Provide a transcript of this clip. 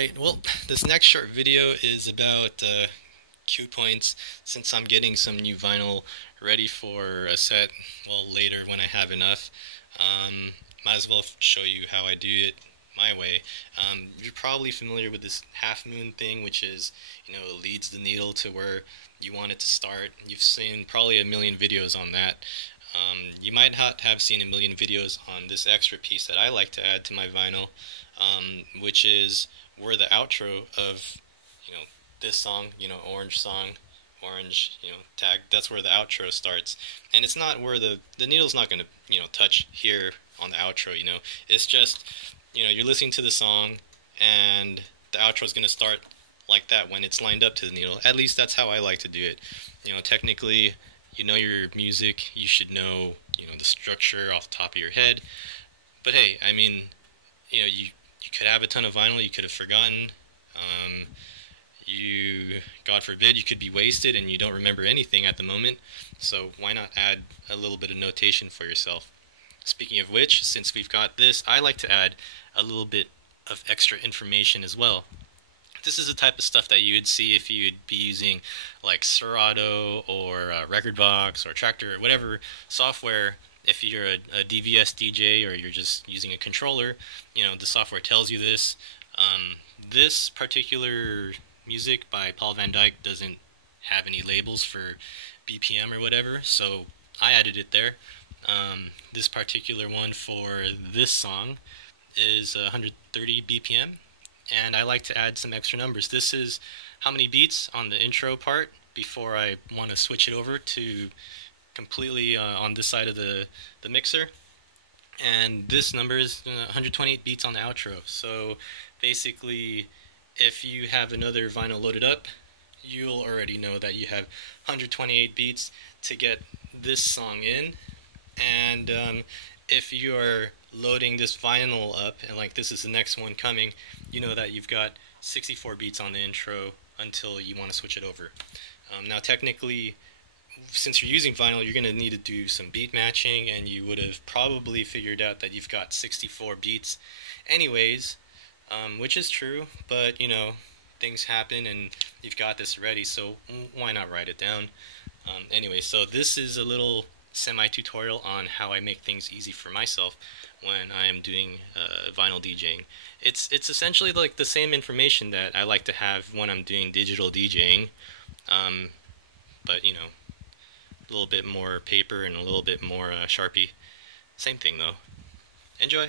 Alright, well, this next short video is about cue points since I'm getting some new vinyl ready for a set, well, later when I have enough. Might as well show you how I do it my way. You're probably familiar with this half moon thing, which is, leads the needle to where you want it to start. You've seen probably a million videos on that. You might not have seen a million videos on this extra piece that I like to add to my vinyl, which is where the outro of, this song, orange song, orange, tag, that's where the outro starts. And it's not where the needle's not going to, touch here on the outro, It's just, you're listening to the song and the outro is going to start like that when it's lined up to the needle. At least that's how I like to do it. Technically, your music, you should know, the structure off the top of your head. But hey, I mean, you could have a ton of vinyl you could have forgotten. God forbid, you could be wasted and you don't remember anything at the moment. So why not add a little bit of notation for yourself? Speaking of which, since we've got this, I like to add a little bit of extra information as well. This is the type of stuff that you would see if you'd be using like Serato or Rekordbox or Tractor or whatever software. If you're a DVS DJ or you're just using a controller, the software tells you this. This particular music by Paul Van Dyke doesn't have any labels for BPM or whatever, so I added it there. This particular one for this song is 130 BPM, and I like to add some extra numbers. This is how many beats on the intro part before I want to switch it over to completely on this side of the mixer. And this number is 128 beats on the outro. So basically, if you have another vinyl loaded up, you'll already know that you have 128 beats to get this song in. And if you're loading this vinyl up, and like this is the next one coming, you know that you've got 64 beats on the intro until you want to switch it over. Now technically, since you're using vinyl, you're going to need to do some beat matching, and you would have probably figured out that you've got 64 beats anyways, which is true, but things happen and you've got this ready, so why not write it down? Anyway, so this is a little semi-tutorial on how I make things easy for myself when I am doing vinyl DJing. It's essentially like the same information that I like to have when I'm doing digital DJing, but a little bit more paper and a little bit more Sharpie. Same thing though. Enjoy!